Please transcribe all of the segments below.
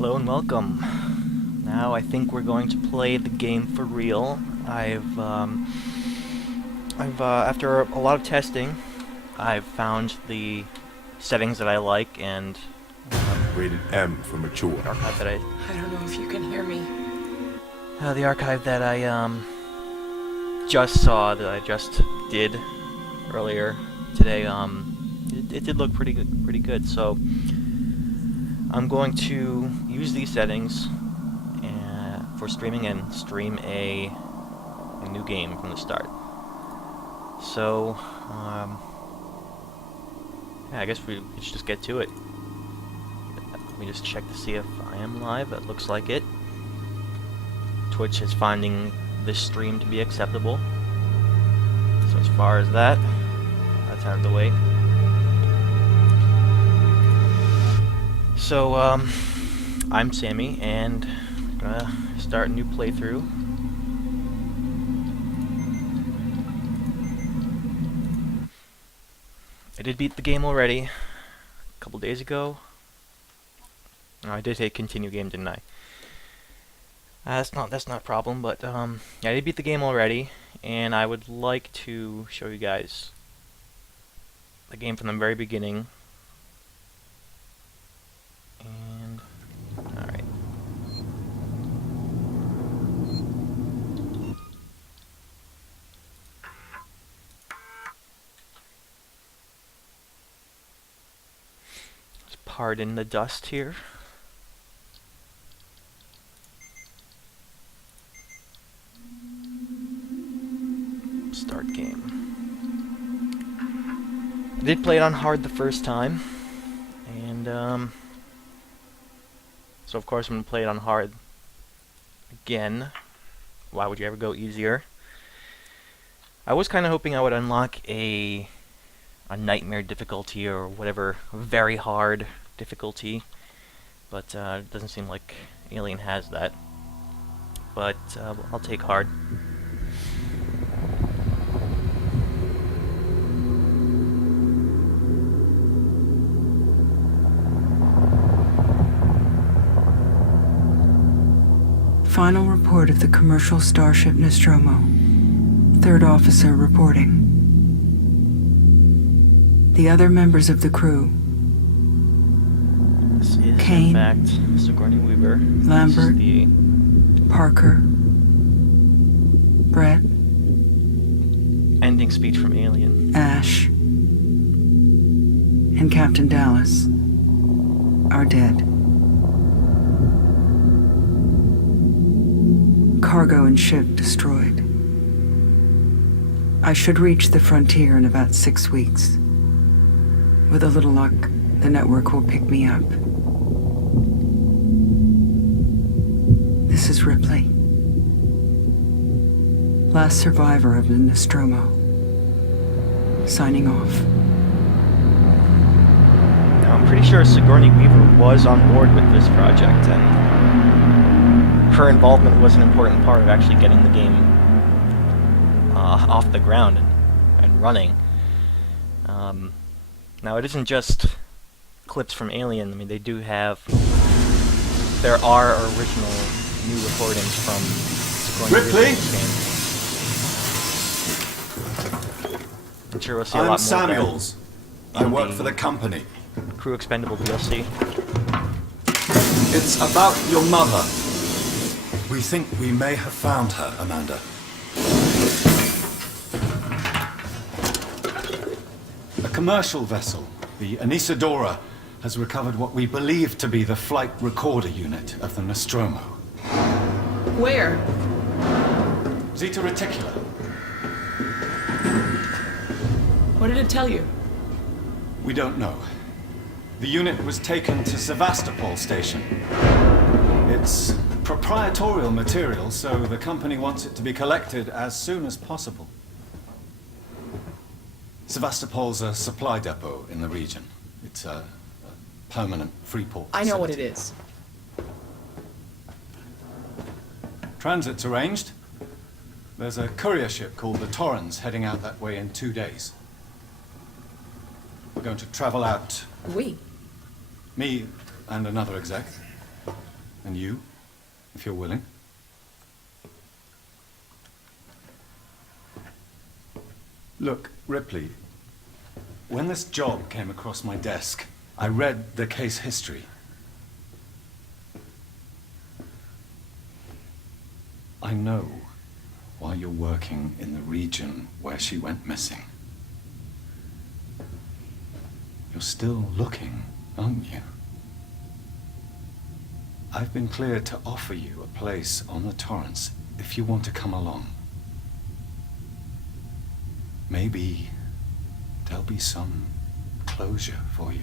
Hello and welcome. Now I think we're going to play the game for real. After a lot of testing, I've found the settings that I like and Rated M for mature. archive that I don't know if you can hear me. the archive that I just saw, that I just did earlier today. It did look pretty good. So I'm going to use these settings for streaming and stream a new game from the start. So, yeah, I guess we should just get to it. Let me just check to see if I am live. It looks like it. Twitch is finding this stream to be acceptable. So as far as that's out of the way. So, I'm Sammy, and I'm gonna start a new playthrough. I did beat the game already a couple days ago. No, I did hit continue game, didn't I? That's not a problem, but yeah, I did beat the game already, and I would like to show you guys the game from the very beginning. And alright. Just pardon the dust here. Start game. I did play it on hard the first time, and so of course I'm gonna play it on hard again. Why would you ever go easier? I was kind of hoping I would unlock a nightmare difficulty or whatever, very hard difficulty, but it doesn't seem like Alien has that. But I'll take hard. Final report of the commercial starship Nostromo. Third officer reporting. The other members of the crew, This is Kane, in fact Sigourney Weaver. Lambert, This is the Parker, Brett, ending speech from Alien. Ash, and Captain Dallas are dead. Cargo and ship destroyed. I should reach the frontier in about 6 weeks. With a little luck, the network will pick me up. This is Ripley. Last survivor of the Nostromo. Signing off. Now, I'm pretty sure Sigourney Weaver was on board with this project, and her involvement was an important part of actually getting the game off the ground and running. Now, it isn't just clips from Alien. I mean, there are original new recordings from Sigourney Weaver in this game. I'm sure we'll see a lot more. I'm Samuels. I work for the company. Crew Expendable DLC. It's about your mother. We think we may have found her, Amanda. A commercial vessel, the Anisadora, has recovered what we believe to be the flight recorder unit of the Nostromo. Where? Zeta Reticula. What did it tell you? We don't know. The unit was taken to Sevastopol station. It's proprietorial material, so the company wants it to be collected as soon as possible. Sevastopol's a supply depot in the region. It's a permanent free port I know what it facility. is. Transit's arranged. There's a courier ship called the Torrens heading out that way in 2 days. We're going to travel out, We? me and another exec, And you, if you're willing. Look, Ripley, when this job came across my desk, I read the case history. I know why you're working in the region where she went missing. You're still looking, aren't you? I've been cleared to offer you a place on the Torrance if you want to come along. Maybe there'll be some closure for you.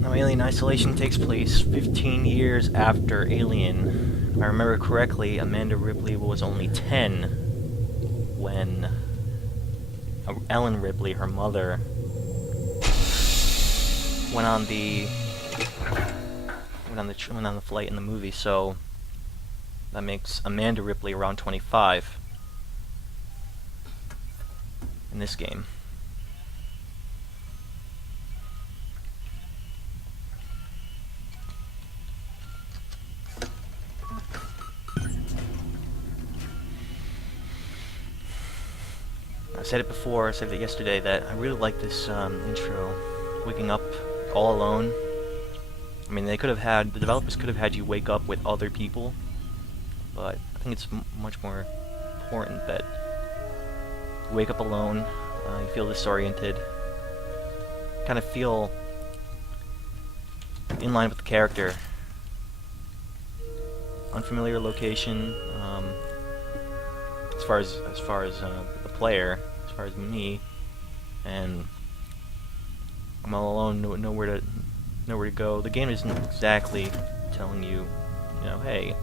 Now, Alien Isolation takes place 15 years after Alien. If I remember correctly, Amanda Ripley was only 10 when Ellen Ripley, her mother, went on the flight in the movie. So that makes Amanda Ripley around 25 in this game. I said it before, I said it yesterday, that I really like this intro, waking up all alone. I mean, the developers could have had you wake up with other people, but I think it's much more important that you wake up alone, you feel disoriented, kind of feel in line with the character. Unfamiliar location, as far as the player, as far as me, and I'm all alone, nowhere to go. The game isn't exactly telling you, hey,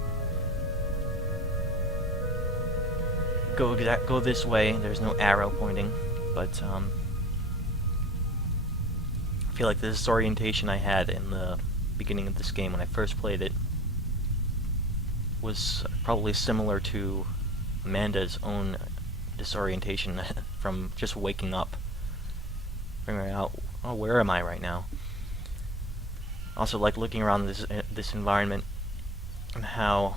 go this way. There's no arrow pointing, but I feel like the disorientation I had in the beginning of this game when I first played it was probably similar to Amanda's own disorientation from just waking up, figuring out, oh, where am I right now? Also, like looking around this environment and how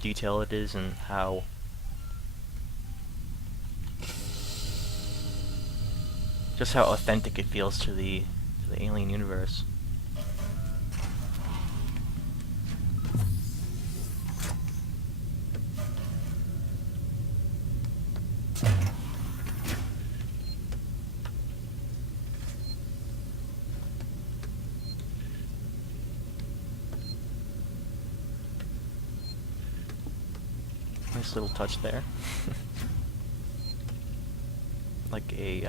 detailed it is, and how just how authentic it feels to the Alien universe. Nice little touch there. Like a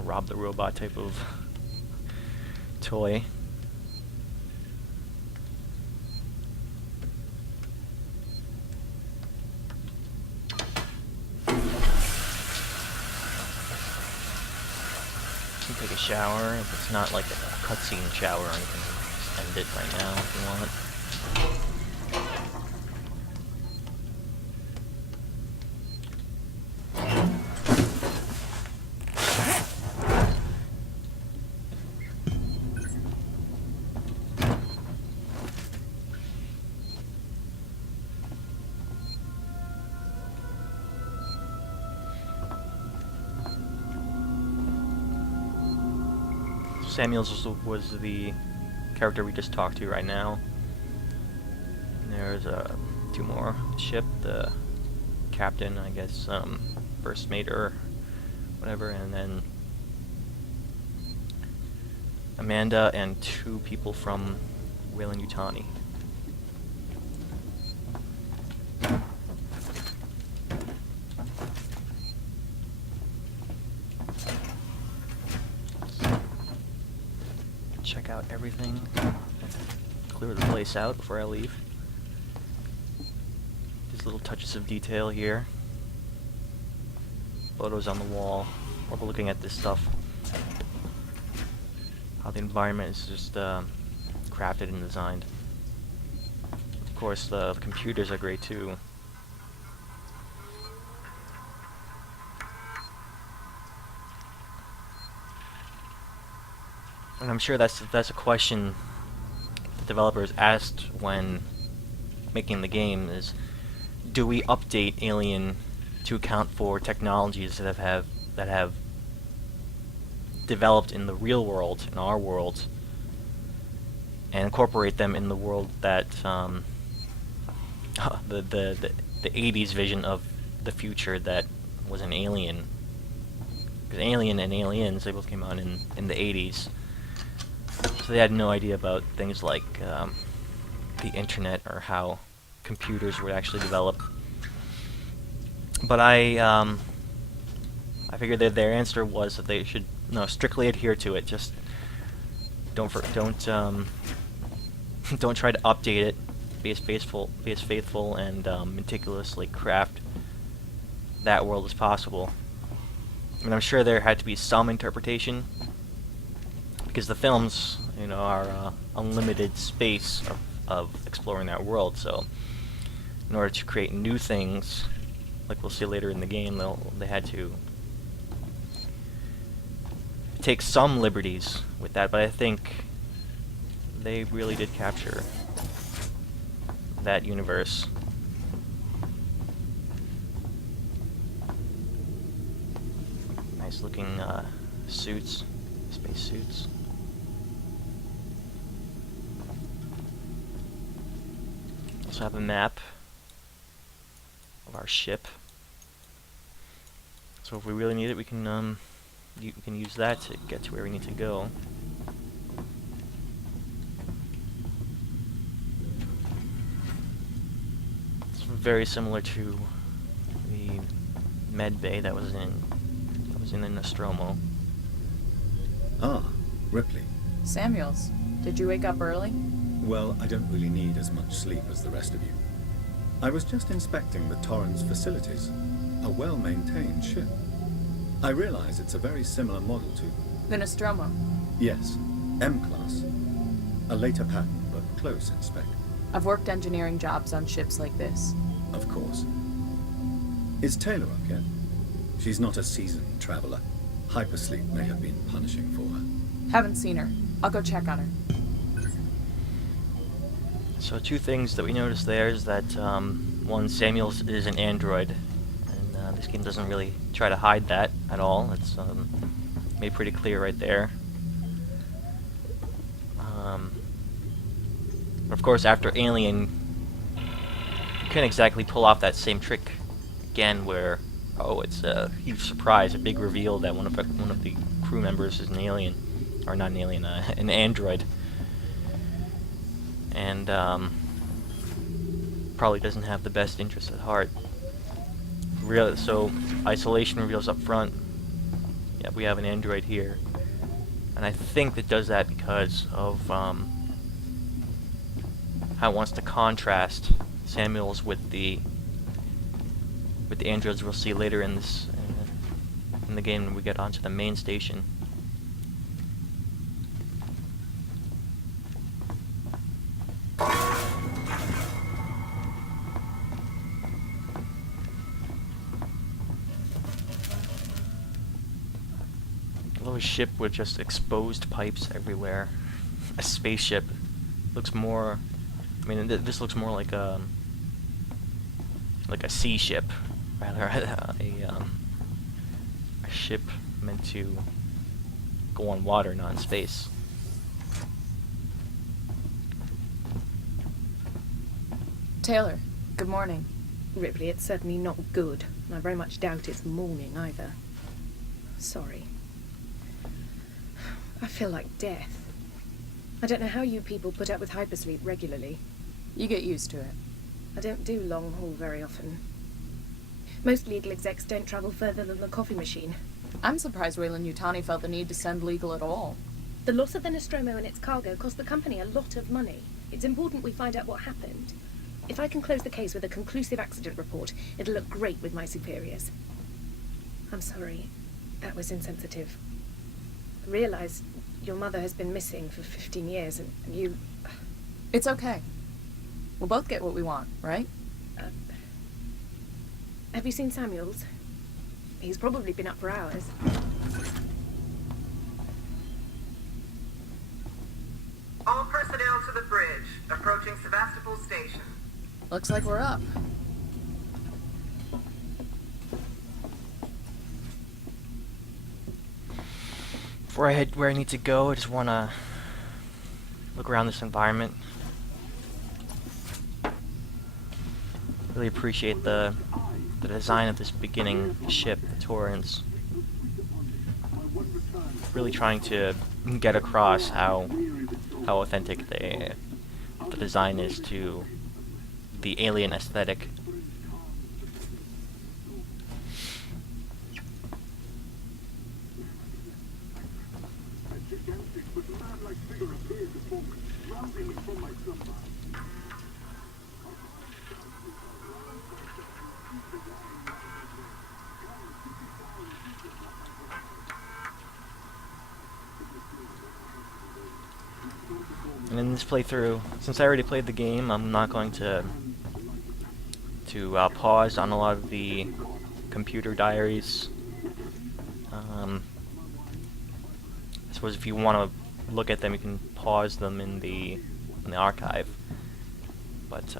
Rob the Robot type of toy. You can take a shower if it's not like a cutscene shower or anything. Just end it right now if you want. Samuels was the character we just talked to right now. And there's two more. Ship, the captain, I guess, first mate or whatever, and then Amanda and two people from Weyland-Yutani. Check out everything. Clear the place out before I leave. These little touches of detail here. Photos on the wall. Love looking at this stuff. How the environment is just crafted and designed. Of course, the computers are great too. And I'm sure that's a question the developers asked when making the game is, do we update Alien to account for technologies that have developed in the real world, in our world, and incorporate them in the world that the 80s vision of the future that was an Alien. Because Alien and Aliens, they both came out in the 80s. So they had no idea about things like the internet or how computers would actually develop. But I figured that their answer was that they should strictly adhere to it. Just don't don't try to update it. Be as faithful, and meticulously craft that world as possible. I mean, I'm sure there had to be some interpretation, because the films, are unlimited space of exploring that world. So, in order to create new things, like we'll see later in the game, they had to take some liberties with that. But I think they really did capture that universe. Nice looking suits, space suits. Also have a map of our ship. So if we really need it, we can use that to get to where we need to go. It's very similar to the med bay that was in the Nostromo. Ah, Ripley. Samuels, did you wake up early? Well, I don't really need as much sleep as the rest of you. I was just inspecting the Torrens facilities. A well-maintained ship. I realize it's a very similar model to... The Nostromo. Yes, M-class. A later pattern, but close in spec. I've worked engineering jobs on ships like this. Of course. Is Taylor up yet? She's not a seasoned traveler. Hypersleep may have been punishing for her. Haven't seen her. I'll go check on her. So two things that we noticed there is that, one, Samuels is an android, and this game doesn't really try to hide that at all. It's made pretty clear right there. But of course, after Alien, you couldn't exactly pull off that same trick again, where it's a huge surprise, a big reveal that one of the crew members is an alien, or not an alien, an android. And probably doesn't have the best interests at heart. So isolation reveals up front. Yeah, we have an android here, and I think it does that because of how it wants to contrast Samuels with the androids we'll see later in the game when we get onto the main station. A ship with just exposed pipes everywhere. A spaceship looks more. I mean, this looks more like a sea ship, rather a ship meant to go on water, not in space. Taylor, good morning. Ripley, it's certainly not good, and I very much doubt it's morning either. Sorry. I feel like death. I don't know how you people put up with hypersleep regularly. You get used to it. I don't do long haul very often. Most legal execs don't travel further than the coffee machine. I'm surprised Weyland-Yutani felt the need to send legal at all. The loss of the Nostromo and its cargo cost the company a lot of money. It's important we find out what happened. If I can close the case with a conclusive accident report, it'll look great with my superiors. I'm sorry. That was insensitive. I realize your mother has been missing for 15 years, and you... It's okay. We'll both get what we want, right? Have you seen Samuels? He's probably been up for hours. approaching Sevastopol Station. Looks like we're up. Before I head where I need to go, I just want to look around this environment. Really appreciate the design of this beginning ship, the Torrens. Really trying to get across how authentic the design is to the alien aesthetic. And in this playthrough, since I already played the game, I'm not going to pause on a lot of the computer diaries. I suppose if you want to look at them, you can pause them in the archive, but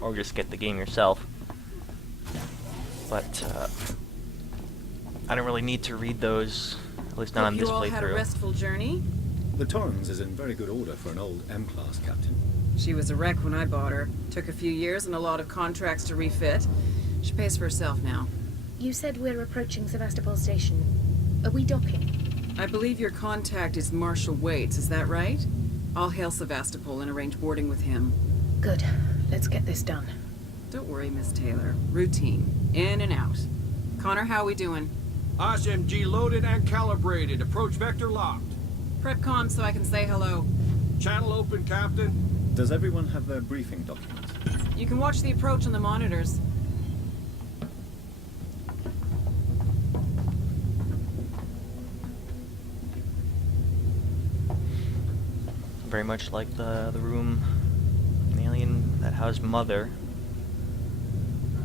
or just get the game yourself. But I don't really need to read those, at least not on this You all had a playthrough. restful journey? The Torrens is in very good order for an old M-class captain. She was a wreck when I bought her. Took a few years and a lot of contracts to refit. She pays for herself now. You said we're approaching Sevastopol Station. Are we docking? I believe your contact is Marshal Waits, is that right? I'll hail Sevastopol and arrange boarding with him. Good. Let's get this done. Don't worry, Miss Taylor. Routine. In and out. Connor, how we doing? SMG loaded and calibrated. Approach vector locked. Prep comm so I can say hello. Channel open, Captain. Does everyone have their briefing documents? You can watch the approach on the monitors. Very much like the room in Alien that housed Mother,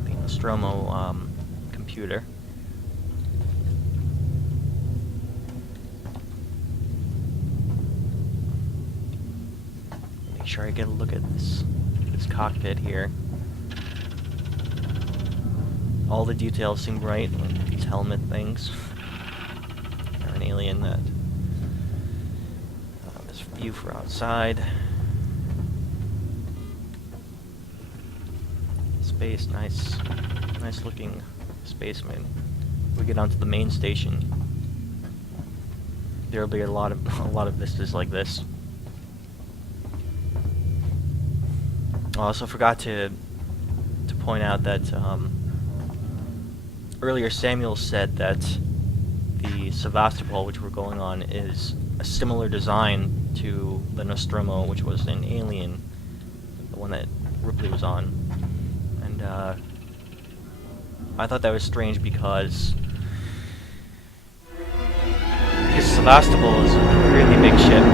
the Nostromo computer. Make sure I get a look at this cockpit here. All the details seem right, like these helmet things. Or an Alien that. This view for outside. Space, nice looking spaceman. We get onto the main station. There'll be a lot of vistas like this. I also forgot to point out that earlier Samuel said that the Sevastopol, which we're going on, is a similar design to the Nostromo, which was in Alien, the one that Ripley was on. And I thought that was strange because Sevastopol is a really big ship.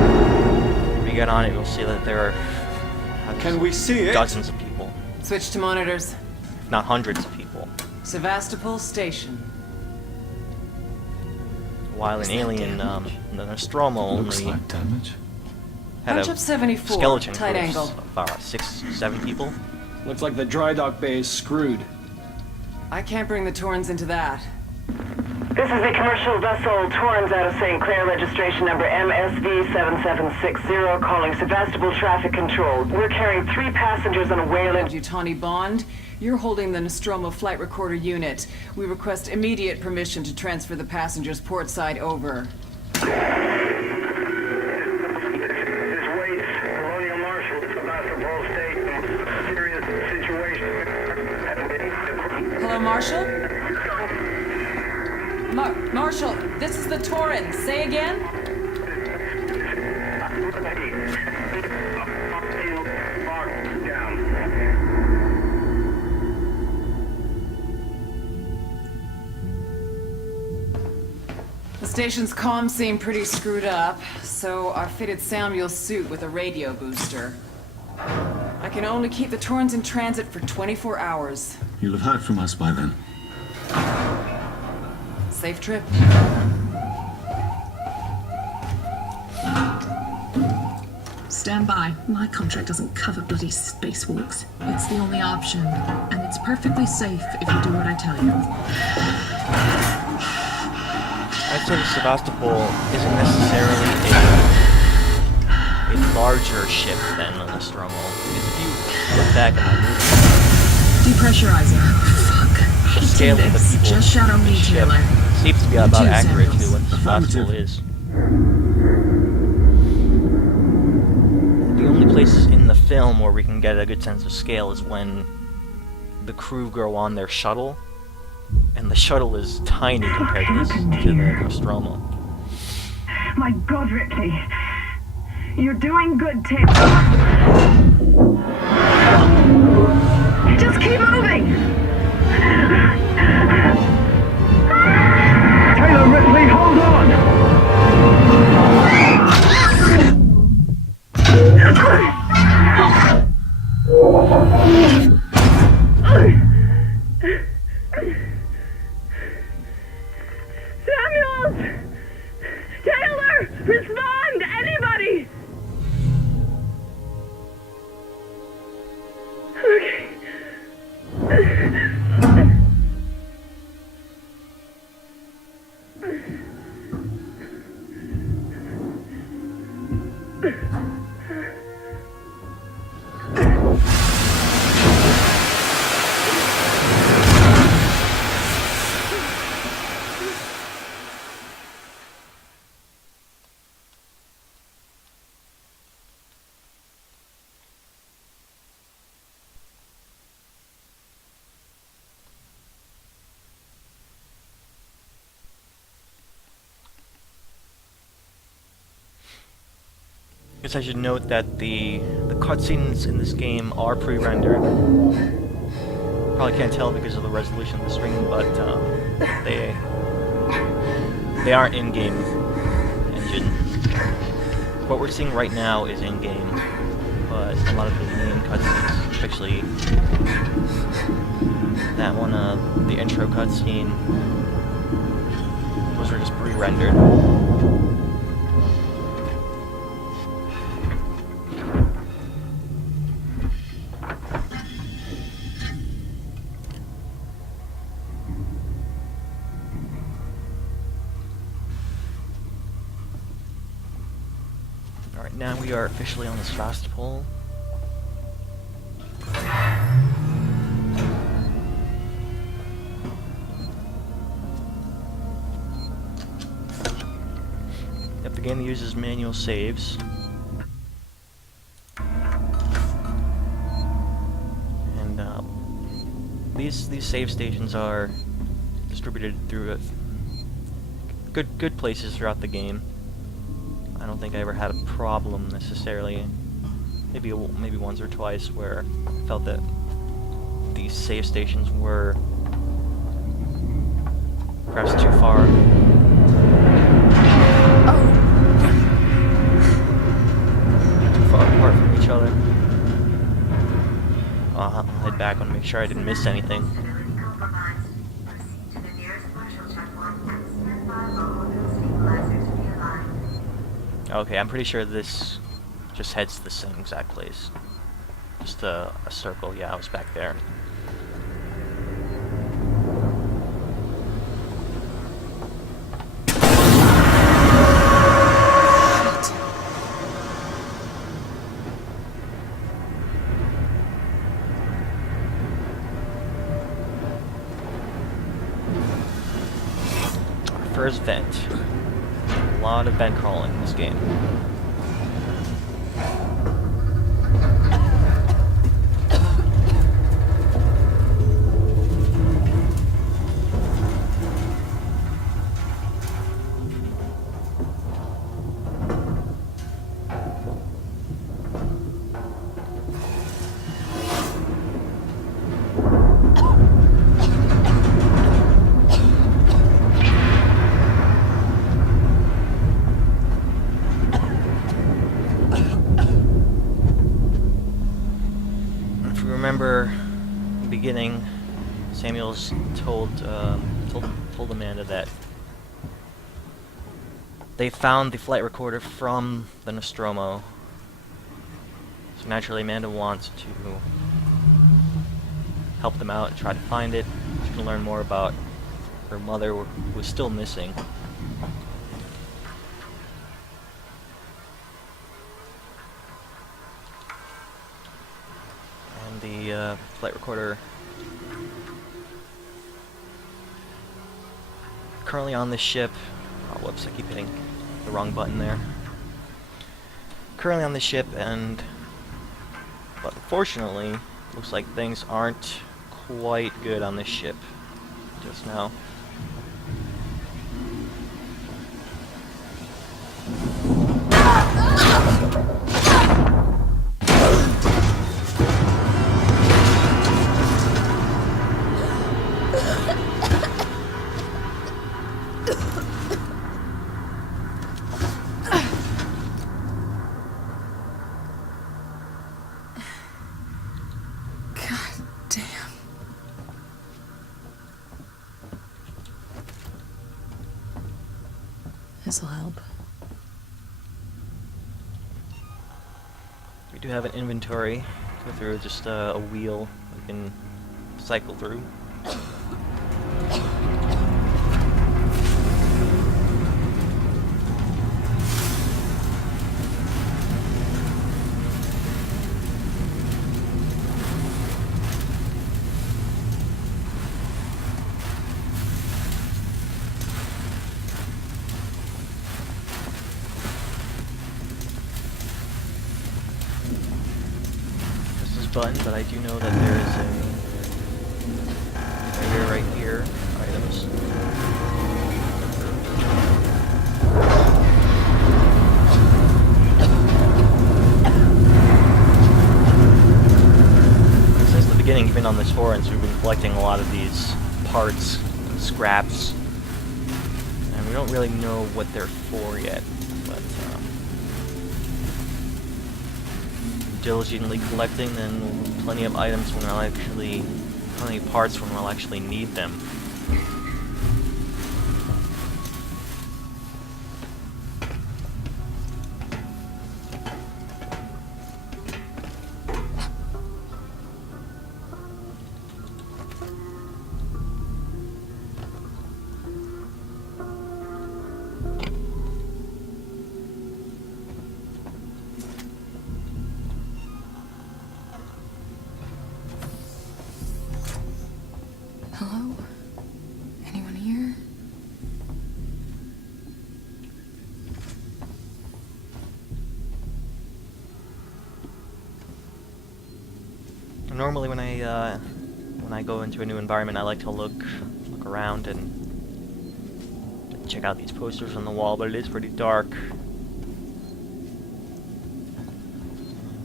When you get on it, you'll see that there are Can we see it? dozens of people, Switch to monitors. if not hundreds of people. Sevastopol Station. While in Alien, the Nostromo Looks only like damage. had Punch a up 74, skeleton tight crew angle. of 6, 7 people. Looks like the dry dock bay is screwed. I can't bring the Torrens into that. This is the commercial vessel Torrens out of St. Clair, registration number MSV7760, calling Sevastopol Traffic Control. We're carrying 3 passengers on a Wayland. Yutani Bond, you're holding the Nostromo flight recorder unit. We request immediate permission to transfer the passengers portside over. This is Waits, Colonial Marshal, Sevastopol State. Serious situation. Hello, Marshal? Marshal, this is the Torrens. Say again? The station's comms seem pretty screwed up, so I fitted Samuel's suit with a radio booster. I can only keep the Torrens in transit for 24 hours. You'll have heard from us by then. Safe trip. stand by. My contract doesn't cover bloody spacewalks. It's the only option, and it's perfectly safe if you do what I tell you. I'd say the Sevastopol isn't necessarily a larger ship than the Nostromo. Because if you look back at my movie, Depressurizing. Fuck. Hating scale of the this. people Just shadow in the me, ship Taylor. seems to be You about too, accurate to Samuels. what the Sevastopol is. The only place in the film where we can get a good sense of scale is when the crew go on their shuttle, and the shuttle is tiny compared to the Nostromo. My God, Ripley. You're doing good, Taylor. Just keep moving. Taylor, Ripley, hold on. Samuels! Taylor! Respond! Anybody! Okay. Guess I should note that the cutscenes in this game are pre-rendered. Probably can't tell because of the resolution of the stream, but they aren't in-game engine. What we're seeing right now is in-game, but a lot of the main cutscenes, especially that one, the intro cutscene, those are just pre-rendered. Alright, now we are officially on the Sevastopol. Yep, the game uses manual saves. And these save stations are distributed through good places throughout the game. I don't think I ever had a problem necessarily. Maybe once or twice where I felt that these save stations were perhaps too far. Too far apart from each other. I'll head back and make sure I didn't miss anything. Okay, I'm pretty sure this just heads to the same exact place. Just a circle. Yeah, I was back there. Our first vent. A lot of vent crawling in this game. Remember, in the beginning, Samuels told Amanda that they found the flight recorder from the Nostromo, So naturally, Amanda wants to help them out and try to find it. She's going to learn more about her mother, who is still missing. And the flight recorder currently on this ship. Oh, whoops, I keep hitting the wrong button there. Currently on the ship, but unfortunately, looks like things aren't quite good on this ship just now. This'll help. We do have an inventory. Go through just a wheel we can cycle through. Button, but I do know that there is a area right here, items. Since the beginning, even on this Torrens, we've been collecting a lot of these parts, and scraps, and we don't really know what they're for yet, but diligently collecting, then plenty of items when I'll actually, plenty of parts when I'll actually need them. Hello? Anyone here? Normally when I go into a new environment, I like to look around and check out these posters on the wall, but it is pretty dark.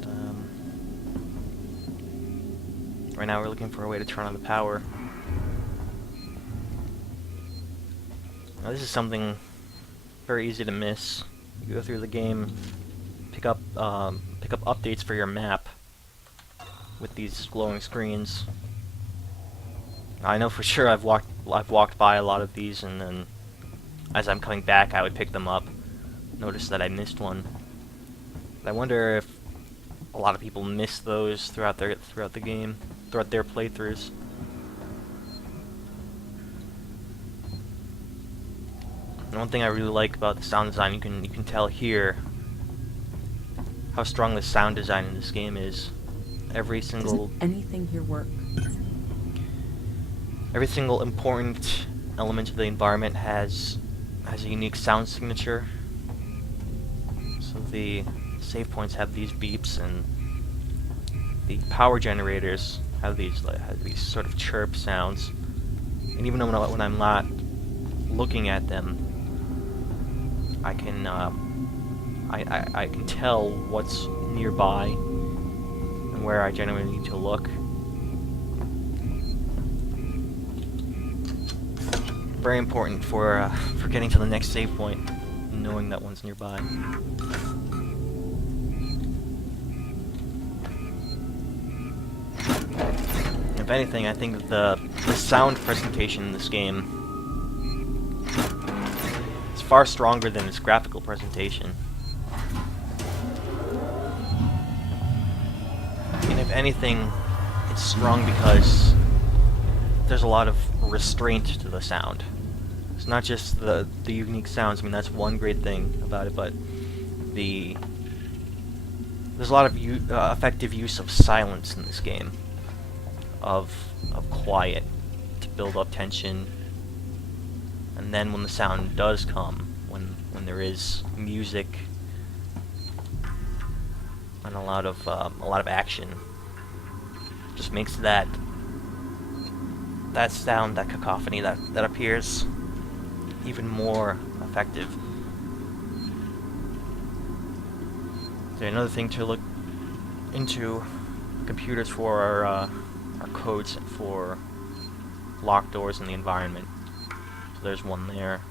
And, right now we're looking for a way to turn on the power. Now this is something very easy to miss. You go through the game, pick up updates for your map with these glowing screens. I know for sure I've walked by a lot of these, and then as I'm coming back, I would pick them up. Notice that I missed one. But I wonder if a lot of people miss those throughout the game, throughout their playthroughs. And one thing I really like about the sound design, you can tell here how strong the sound design in this game is. Every single important element of the environment has a unique sound signature. So the save points have these beeps, and the power generators have these sort of chirp sounds. And even when I'm not looking at them, I can tell what's nearby and where I generally need to look. Very important for getting to the next save point, knowing that one's nearby. If anything, I think the sound presentation in this game is far stronger than its graphical presentation. if anything, it's strong because there's a lot of restraint to the sound. It's not just the unique sounds. I mean, that's one great thing about it, but there's a lot of effective use of silence in this game, of quiet to build up tension, and then when the sound does come, when there is music and a lot of action, just makes that sound, that cacophony that appears, even more effective. So another thing to look into computers for are codes for locked doors in the environment. So there's one there.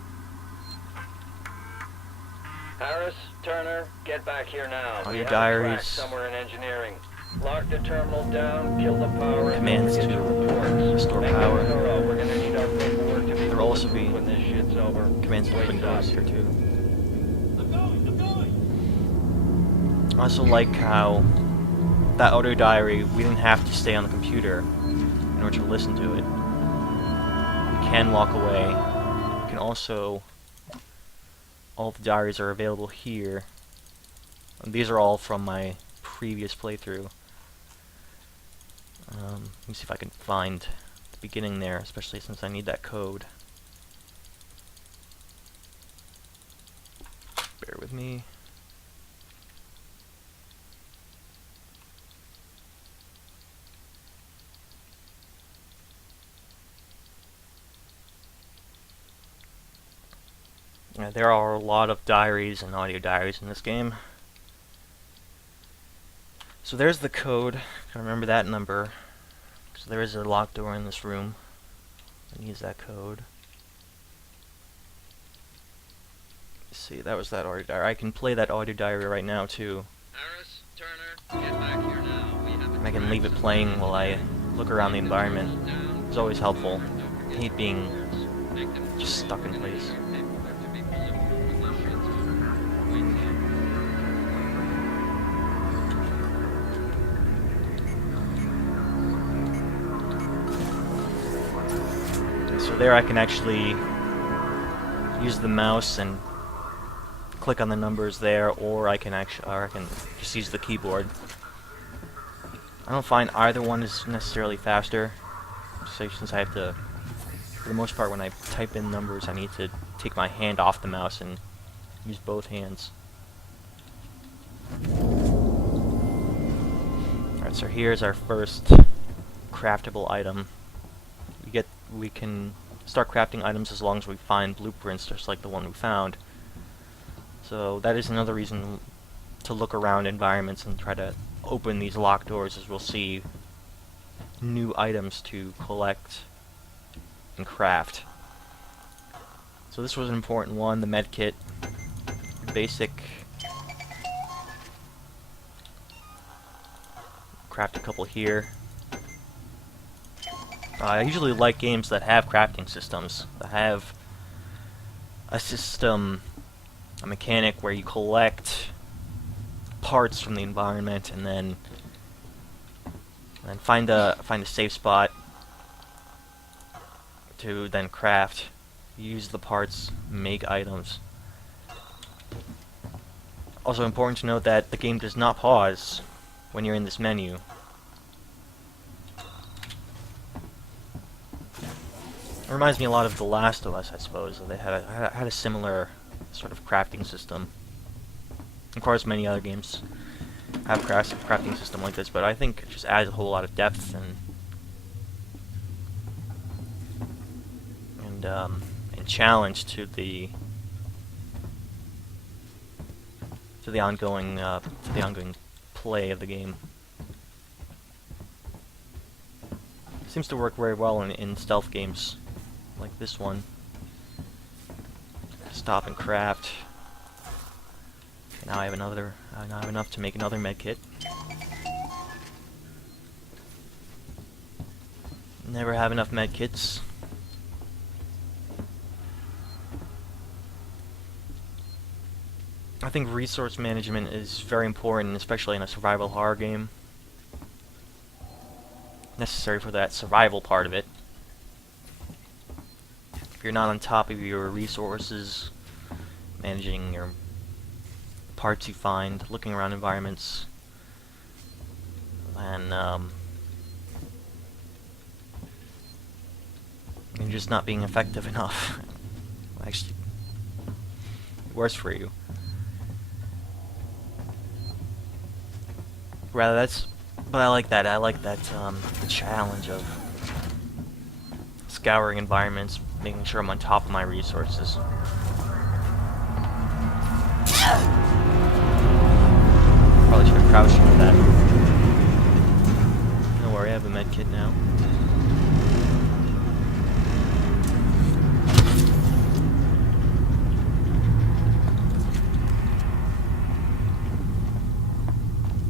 Harris, Turner, get back here now. All We your have a crack diaries. somewhere in engineering. Lock the terminal down, kill the power, Commands and to get your reports. restore Make power. it thorough. We're gonna need our paperwork to be There'll also be when this shit's over. commands to Wait, open stop. doors here too. I also like how that audio diary, we didn't have to stay on the computer in order to listen to it. We can walk away. We can also, all the diaries are available here. And these are all from my previous playthrough. Let me see if I can find the beginning there, especially since I need that code. Bear with me. Yeah, there are a lot of diaries and audio diaries in this game. So there's the code. Gotta remember that number. So there is a locked door in this room. And use that code. Let's see, that was that audio diary. I can play that audio diary right now too. Harris, Turner, get back here now. We have a I can leave it playing while I look around the environment. It's always helpful. I hate being just stuck in place. So there I can actually use the mouse and click on the numbers there, or I can just use the keyboard. I don't find either one is necessarily faster, so since I have to, for the most part, when I type in numbers, I need to take my hand off the mouse and use both hands. Alright, so here's our first craftable item. We can start crafting items as long as we find blueprints, just like the one we found. So that is another reason to look around environments and try to open these locked doors, as we'll see new items to collect and craft. So this was an important one, the med kit. Basic. Craft a couple here. I usually like games that have crafting systems, that have a system, a mechanic where you collect parts from the environment and then find a safe spot to then craft, use the parts, make items. Also important to note that the game does not pause when you're in this menu. It reminds me a lot of The Last of Us, I suppose. They had a similar sort of crafting system. Of course, many other games have crafting system like this, but I think it just adds a whole lot of depth and challenge to the ongoing play of the game. It seems to work very well in stealth games like this one. Stop and craft. Okay, now I have another. Now I have enough to make another med kit. Never have enough med kits. I think resource management is very important, especially in a survival horror game. necessary for that survival part of it. If you're not on top of your resources, managing your parts you find, looking around environments, and you're just not being effective enough. Actually, worse for you. Rather, but I like that. I like that the challenge of scouring environments, making sure I'm on top of my resources. Probably should have crouched with that. Don't worry, I have a med kit now.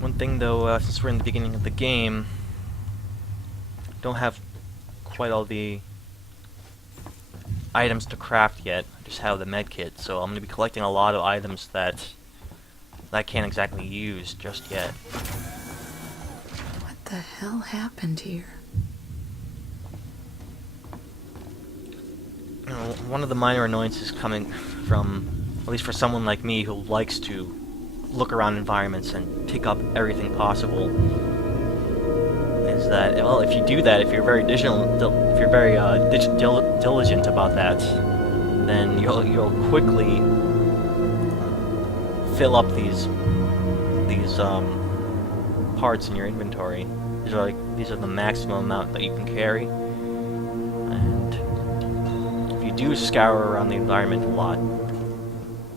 One thing though, since we're in the beginning of the game, don't have quite all the items to craft yet. I just have the med kit, so I'm going to be collecting a lot of items that I can't exactly use just yet. What the hell happened here? You know, one of the minor annoyances coming from, at least for someone like me who likes to look around environments and pick up everything possible, is that, well, if you do that, if you're very diligent about that, then you'll quickly fill up these parts in your inventory. These are the maximum amount that you can carry, and if you do scour around the environment a lot,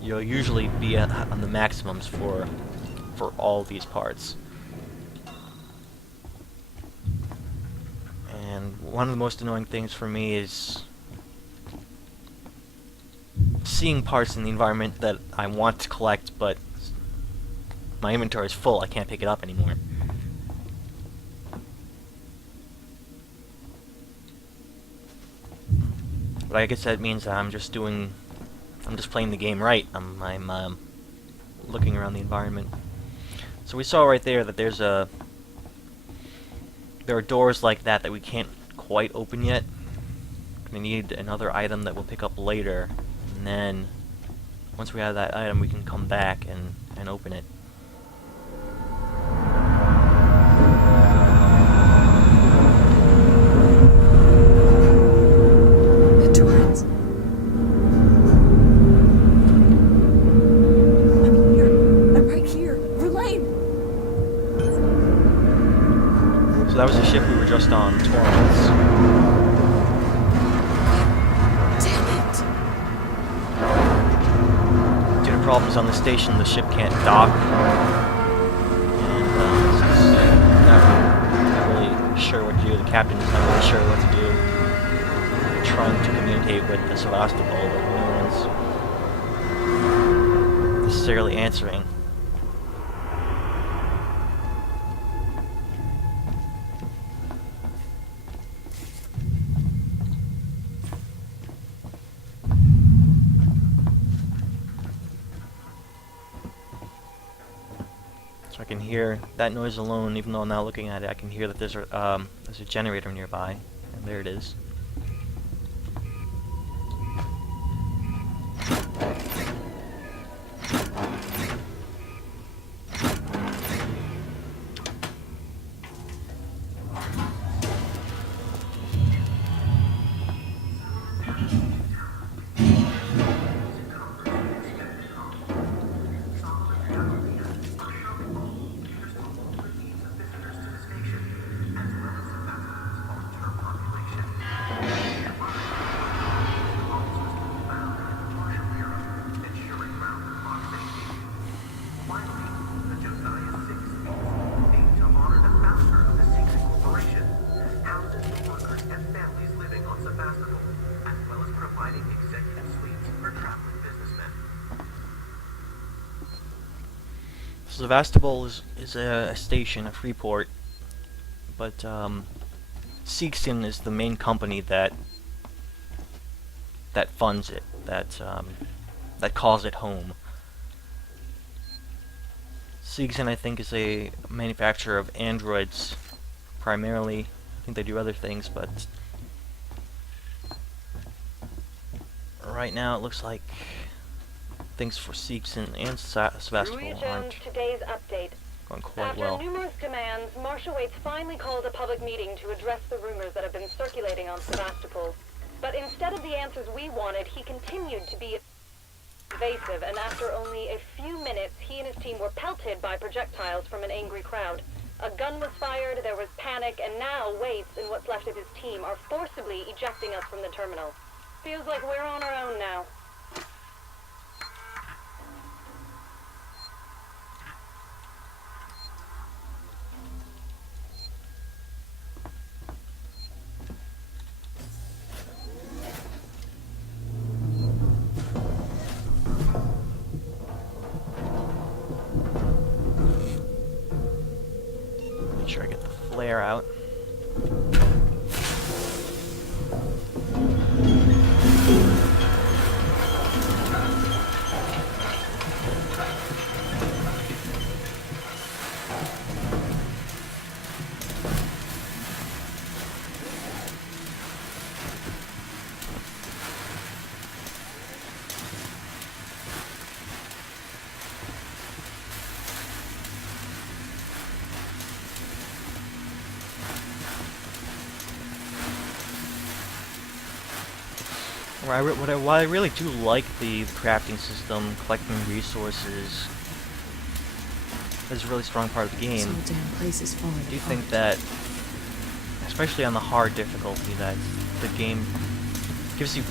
you'll usually be on the maximums for all these parts. And one of the most annoying things for me is seeing parts in the environment that I want to collect, but my inventory is full. I can't pick it up anymore. But I guess that means that I'm just playing the game right. I'm looking around the environment. So we saw right there that there are doors like that we can't quite open yet. We need another item that we'll pick up later, and then once we have that item, we can come back and open it. The Torrens. I'm here. I'm right here. Verlaine! So that was the ship we were just on, Torrens. Problems on the station, the ship can't dock, and not really sure what to do. The captain's not really sure what to do. We're trying to communicate with the Sevastopol, but no one's necessarily answering. I can hear that noise alone, even though I'm not looking at it. I can hear that there's a generator nearby, and there it is. Sevastopol is a station, a free port, but Seegson is the main company that funds it, that calls it home. Seegson, I think, is a manufacturer of androids, primarily. I think they do other things, but right now it looks like things for Seeks and Sevastopol aren't Today's update. going quite After well. numerous demands, Marshal Waits finally called a public meeting to address the rumors that have been circulating on Sevastopol. But instead of the answers we wanted, he continued to be evasive, and after only a few minutes, he and his team were pelted by projectiles from an angry crowd. A gun was fired, there was panic, and now Waits and what's left of his team are forcibly ejecting us from the terminal. Feels like we're on our own now. Make sure I get the flare out. What I really do like the crafting system, collecting resources, is a really strong part of the game. This whole damn place is falling I do apart. think that, especially on the hard difficulty, that the game gives you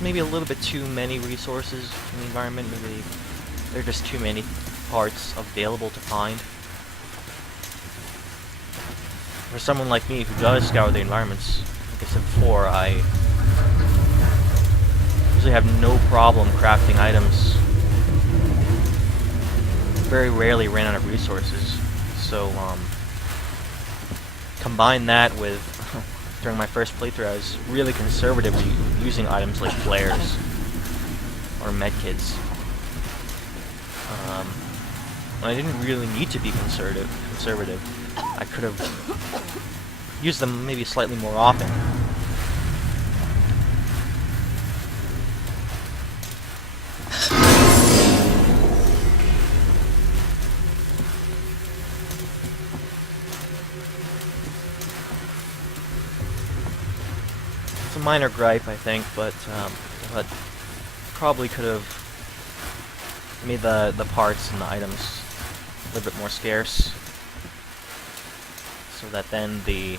maybe a little bit too many resources in the environment. Maybe there are just too many parts available to find. For someone like me who does scour the environments, like I said before, I usually have no problem crafting items. Very rarely ran out of resources. So, combine that with, during my first playthrough, I was really conservatively using items like flares or medkits. When I didn't really need to be conservative. I could have used them maybe slightly more often. It's a minor gripe, I think, but probably could have made the parts and the items a little bit more scarce, so that then the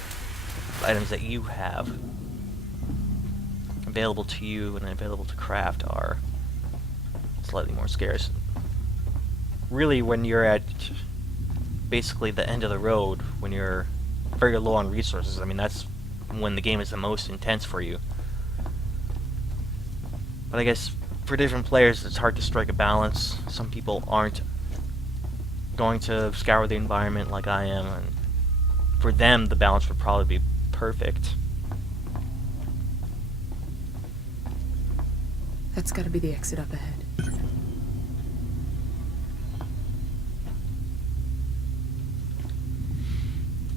items that you have available to you and available to craft are slightly more scarce. Really, when you're at basically the end of the road, when you're very low on resources, I mean, that's when the game is the most intense for you. But I guess for different players it's hard to strike a balance. Some people aren't going to scour the environment like I am, and for them the balance would probably be perfect. That's gotta be the exit up ahead.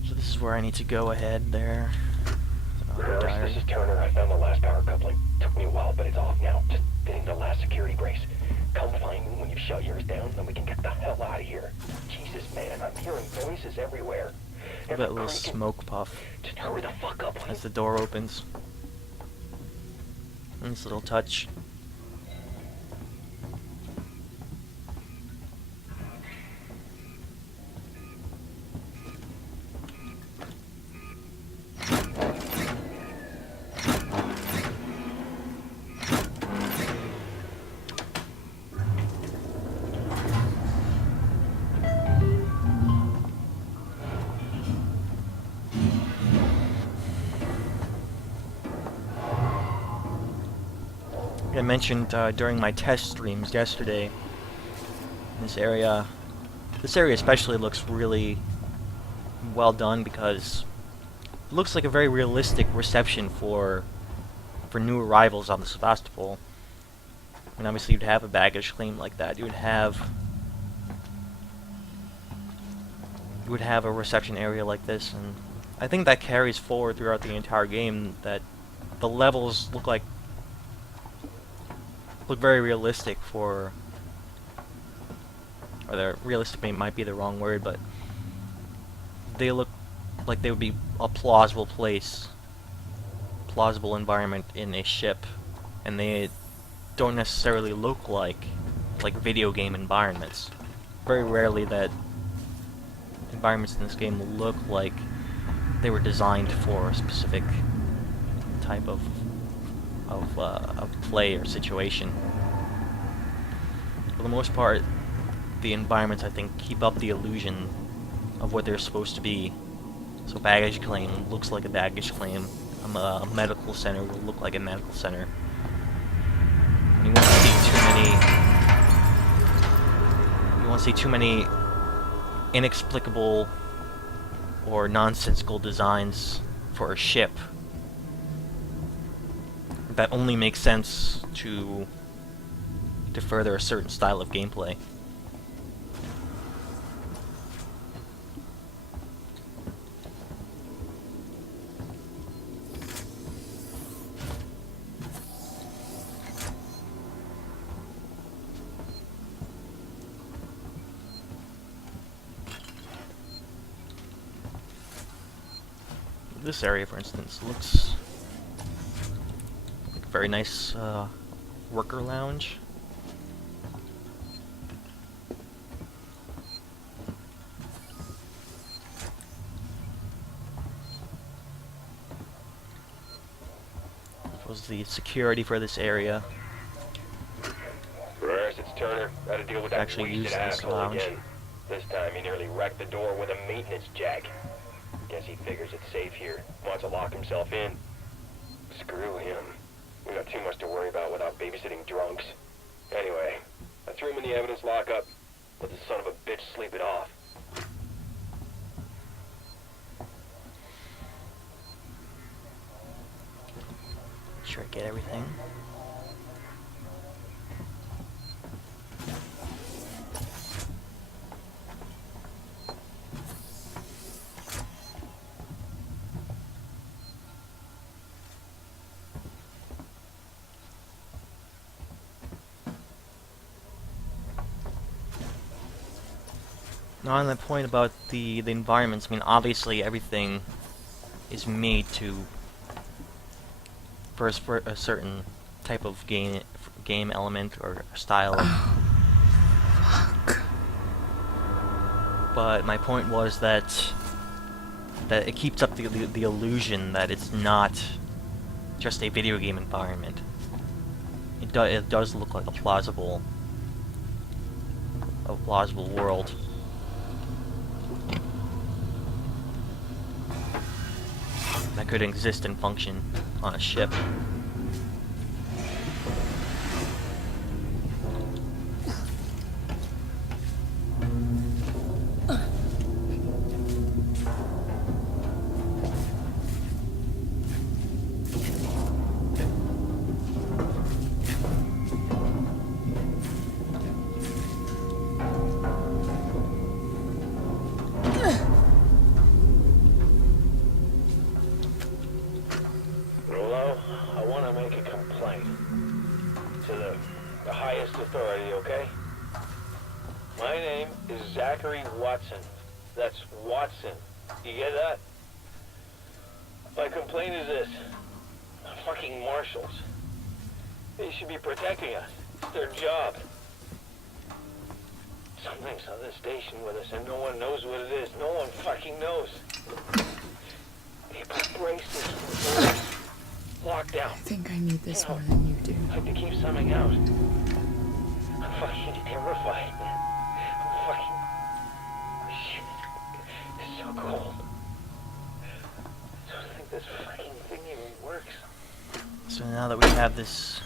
So this is where I need to go ahead there. Rehearse, this is Turner. I found the last power coupling. Took me a while, but it's off now. Just fitting the last security brace. Come find me when you shut yours down, then we can get the hell out of here. Jesus, man, I'm hearing voices everywhere. That little smoke puff Just hurry the fuck up, as the door opens. Nice little touch. I mentioned during my test streams yesterday, this area especially looks really well done because it looks like a very realistic reception for new arrivals on the Sevastopol. I mean, obviously you'd have a baggage claim like that. You would have a reception area like this, and I think that carries forward throughout the entire game, that the levels look very realistic for, or they're realistic might be the wrong word, but they look like they would be a plausible place, plausible environment in a ship, and they don't necessarily look like video game environments. Very rarely that environments in this game look like they were designed for a specific type of play or situation. For the most part, the environments, I think, keep up the illusion of what they're supposed to be. So baggage claim looks like a baggage claim. A medical center will look like a medical center. And you won't see too many inexplicable or nonsensical designs for a ship that only makes sense to further a certain style of gameplay. This area, for instance, looks like a very nice worker lounge. Was the security for this area? Reverse, it's Turner. Got to deal with that Actually use wasted this asshole lounge. again. This time he nearly wrecked the door with a maintenance jack. Guess he figures it's safe here. Wants to lock himself in. Screw him. We got too much to worry about without babysitting drunks. Anyway, I threw him in the evidence lockup. Let the son of a bitch sleep it off. Make sure I get everything. Now on the point about the environments, I mean, obviously everything is made for a certain type of game element or style. Fuck. But my point was that it keeps up the illusion that it's not just a video game environment. It does look like a plausible world. That could exist and function on a ship. That's Watson. You get that? My complaint is this. Fucking marshals. They should be protecting us. It's their job. Something's on this station with us and no one knows what it is. No one fucking knows. They put braces on the doors. Lockdown. I think I need this more than you do. I have to keep something out. I'm fucking terrified, man. I'm fucking... Shit. It's so cold. I don't think this fucking thing even works. So now that we have this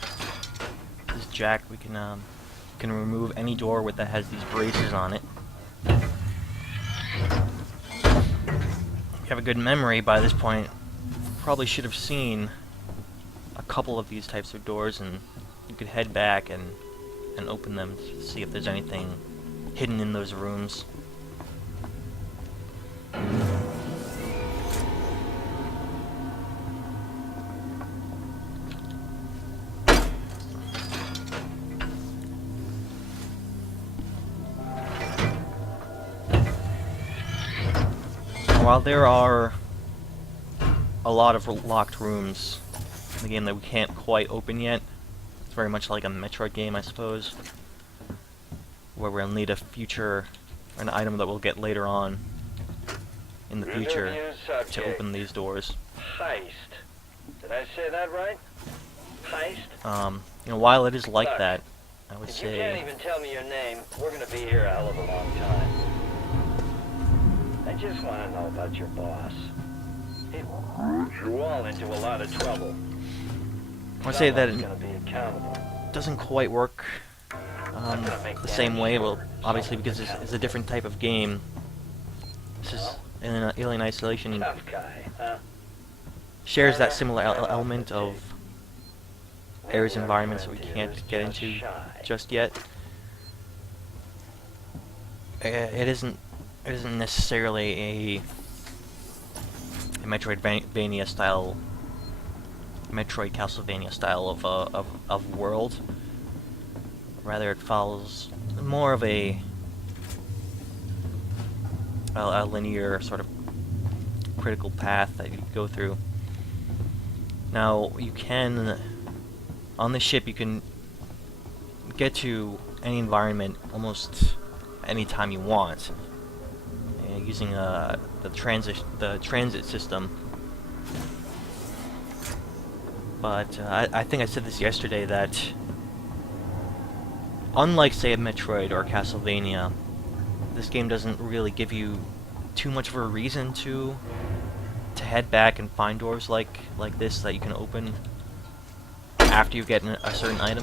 jack, we can remove any door that has these braces on it. If you have a good memory by this point, probably should have seen a couple of these types of doors, and you could head back and open them to see if there's anything hidden in those rooms. while there are a lot of locked rooms in the game that we can't quite open yet, it's very much like a Metroid game, I suppose, where we'll need a future, an item that we'll get later on in the future to open these doors. Heist. Did I say that right? Heist? You know, while it is like that, I would If you can't say... even tell me your name, we're gonna be here a hell of a long time. I just want to know about your boss. He drew all into a lot of trouble. I would say that it Gonna be accountable. doesn't quite work the same way. Well, obviously because it's a different type of game. This is Alien Isolation Tough guy, huh? shares that similar element of areas and environments that we can't get into just yet. It isn't necessarily a Metroidvania style, Metroid Castlevania style of world. Rather, it follows more of a linear sort of critical path that you go through. Now, you can, on the ship, you can get to any environment almost any time you want, using the transit system. But I think I said this yesterday that, unlike, say, a Metroid or a Castlevania, this game doesn't really give you too much of a reason to head back and find doors like this that you can open after you get a certain item.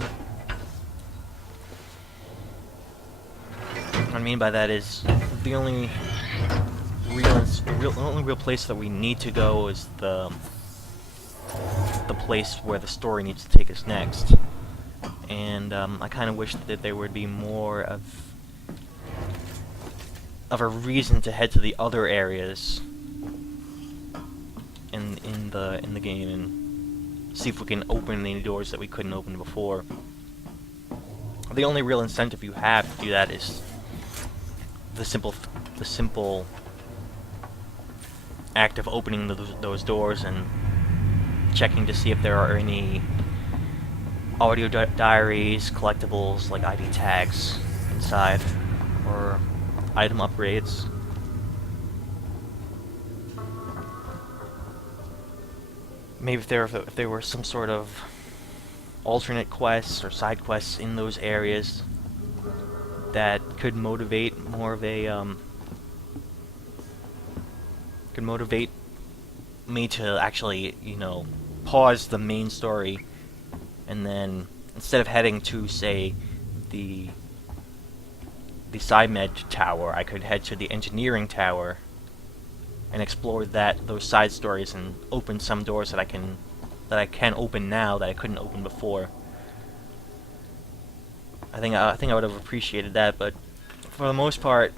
What I mean by that is the only real place that we need to go is the place where the story needs to take us next. And I kind of wish that there would be more of a reason to head to the other areas in the game and see if we can open any doors that we couldn't open before. The only real incentive you have to do that is the simple act of opening those doors and checking to see if there are any audio diaries, collectibles like ID tags inside, or item upgrades. Maybe if there were some sort of alternate quests or side quests in those areas that could motivate more of a could motivate me to actually, you know, pause the main story, and then instead of heading to, say, the SciMed tower, I could head to the engineering tower and explore those side stories and open some doors that I can open now that I couldn't open before. I think I would have appreciated that, but for the most part,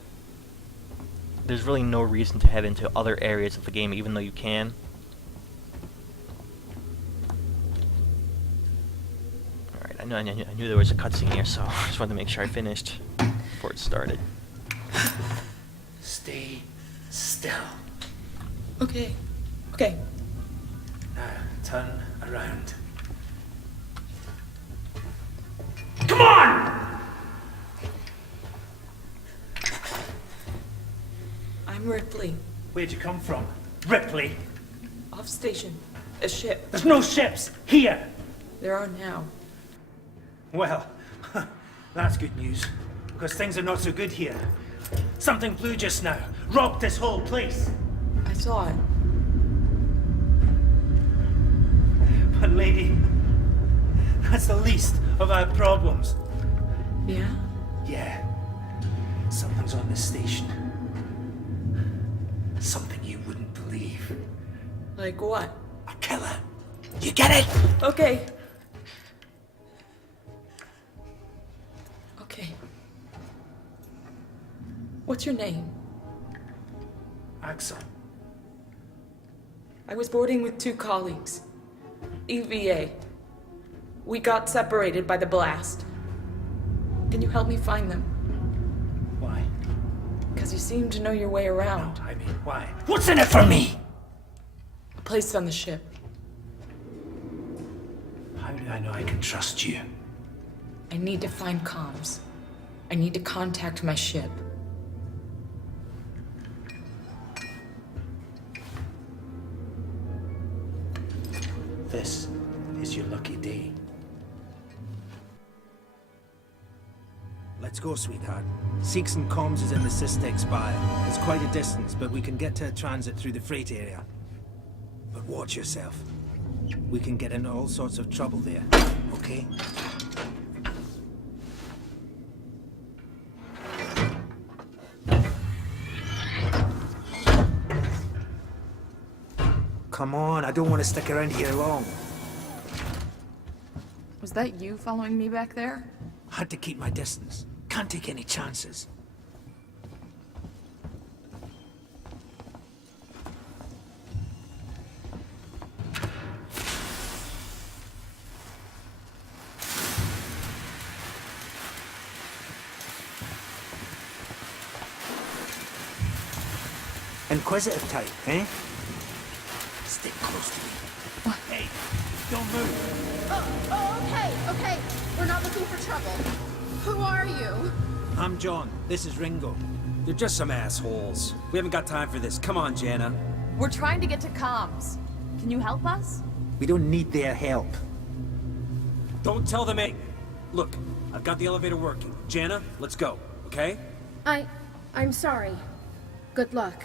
there's really no reason to head into other areas of the game, even though you can. Alright, I knew there was a cutscene here, so I just wanted to make sure I finished before it started. Stay still. Okay. Okay. Now, turn around. Come on! I'm Ripley. Where'd you come from? Ripley? Off station. A ship. There's no ships here! There are now. Well, that's good news, because things are not so good here. Something blue just now. Robbed this whole place. I saw it. But lady, that's the least of our problems. Yeah? Yeah. Something's on this station. Something you wouldn't believe. Like what? A killer. You get it? Okay. Okay. What's your name? Axel. I was boarding with 2 colleagues. EVA. We got separated by the blast. Can you help me find them? Why? Because you seem to know your way around. No, I mean, why? What's in it for me? A place on the ship. How do I know I can trust you? I need to find comms. I need to contact my ship. This is your lucky day. Let's go, sweetheart. Seegson Comms is in the Systex Spire. It's quite a distance, but we can get to a transit through the freight area. But watch yourself. We can get into all sorts of trouble there, okay? Come on, I don't want to stick around here long. Was that you following me back there? Had to keep my distance. Can't take any chances. Inquisitive type, eh? Stick close to me. Hey, don't move. Okay. We're not looking for trouble. Who are you? I'm John. This is Ringo. They're just some assholes. We haven't got time for this. Come on, Jana. We're trying to get to comms. Can you help us? We don't need their help. Don't tell them anything. Look, I've got the elevator working. Jana, let's go, okay? I'm sorry. Good luck.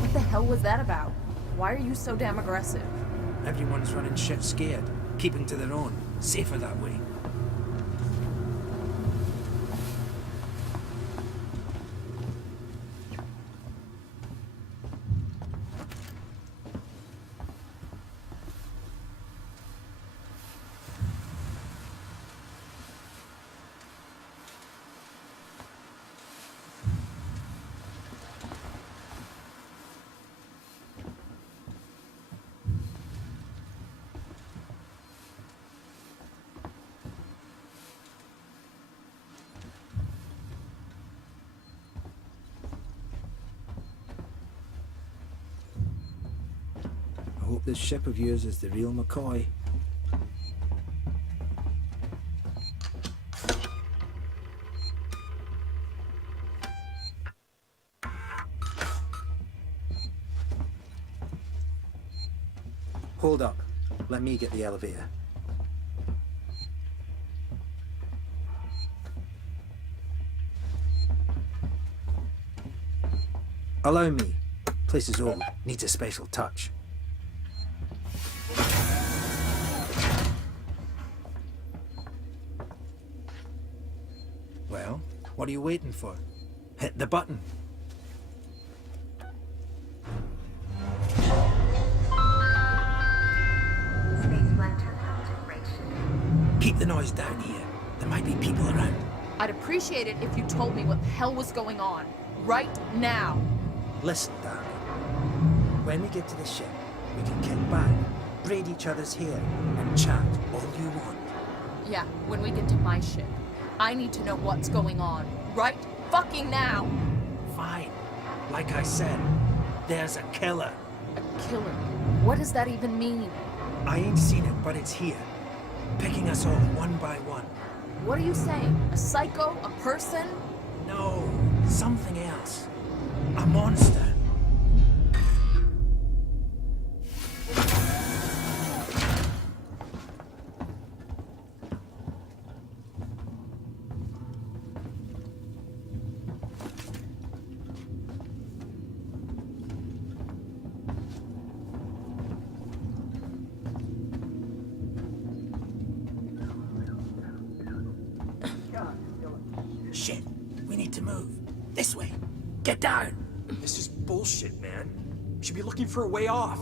What the hell was that about? Why are you so damn aggressive? Everyone's running shit scared. Keeping to their own. Safer that way. I hope this ship of yours is the real McCoy. Hold up. Let me get the elevator. Allow me. Place is old. Needs a special touch. Well, what are you waiting for? Hit the button. Keep the noise down here. There might be people around. I'd appreciate it if you told me what the hell was going on. Right now. Listen, darling. When we get to the ship, we can kick back, braid each other's hair, and chat all you want. Yeah, when we get to my ship. I need to know what's going on. Right fucking now. Fine. Like I said, there's a killer. A killer? What does that even mean? I ain't seen it, but it's here. Picking us off one by one. What are you saying? A psycho? A person? No, something else. A monster. Shit, we need to move. This way. Get down. This is bullshit, man. We should be looking for a way off.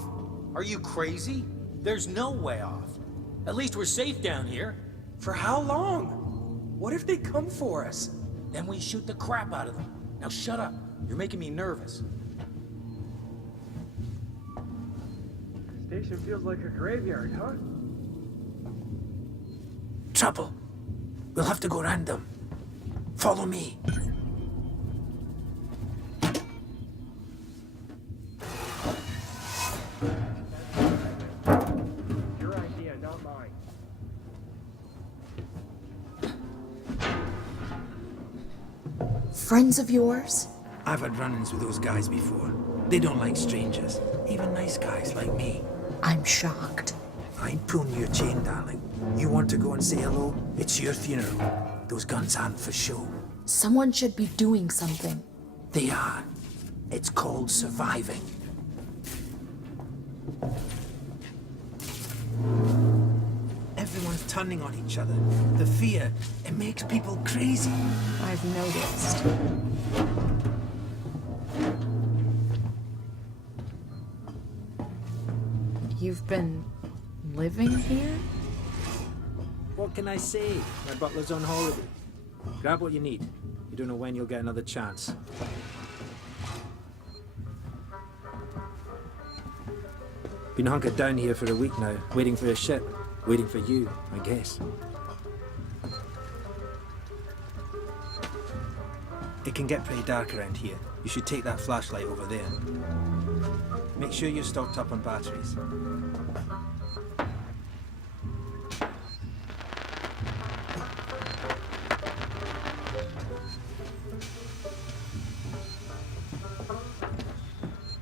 Are you crazy? There's no way off. At least we're safe down here. For how long? What if they come for us? Then we shoot the crap out of them. Now shut up. You're making me nervous. Station feels like a graveyard, huh? trouble. We'll have to go round them. Follow me. Your idea, not mine. Friends of yours? I've had run-ins with those guys before. They don't like strangers, even nice guys like me. I'm shocked. I ain't pulling your chain, darling. You want to go and say hello? It's your funeral. Those guns aren't for show. Someone should be doing something. They are. It's called surviving. Everyone's turning on each other. The fear, it makes people crazy. I've noticed. You've been living here? What can I say? My butler's on holiday. Grab what you need. You don't know when you'll get another chance. Been hunkered down here for a week now, waiting for a ship. Waiting for you, I guess. It can get pretty dark around here. You should take that flashlight over there. Make sure you're stocked up on batteries.